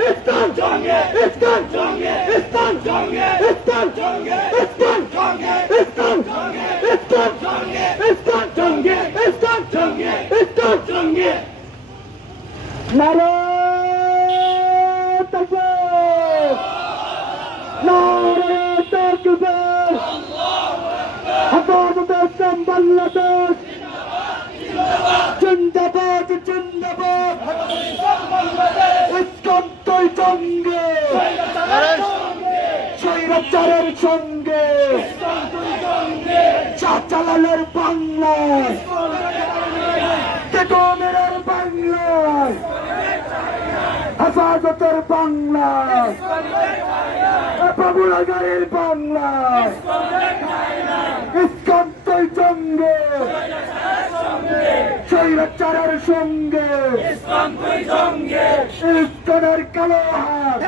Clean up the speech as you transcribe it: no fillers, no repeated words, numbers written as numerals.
ইসলাম জঙ্গে ইসলাম জঙ্গে ইসলাম জঙ্গে ইসলাম জঙ্গে ইসলাম জঙ্গে ইসলাম জঙ্গে ইসলাম জঙ্গে ইসলাম জঙ্গে ইসলাম জঙ্গে ইসলাম জঙ্গে নারে তাকবীর নারে তাকবীর হেফাজতে ইসলাম বাংলাদেশ জিন্দাবাদ জিন্দাবাদ ইসলাম তুই জঙ্গে স্বৈরাচারের সঙ্গে চাচালালের বাংলায় বেগমের বাংলায় হেফাজতের বাংলায় বাবুলাগারের বাংলায় ইসলাম তুই জঙ্গে স্বৈরাচারের সঙ্গে ইসলামের কালো হাত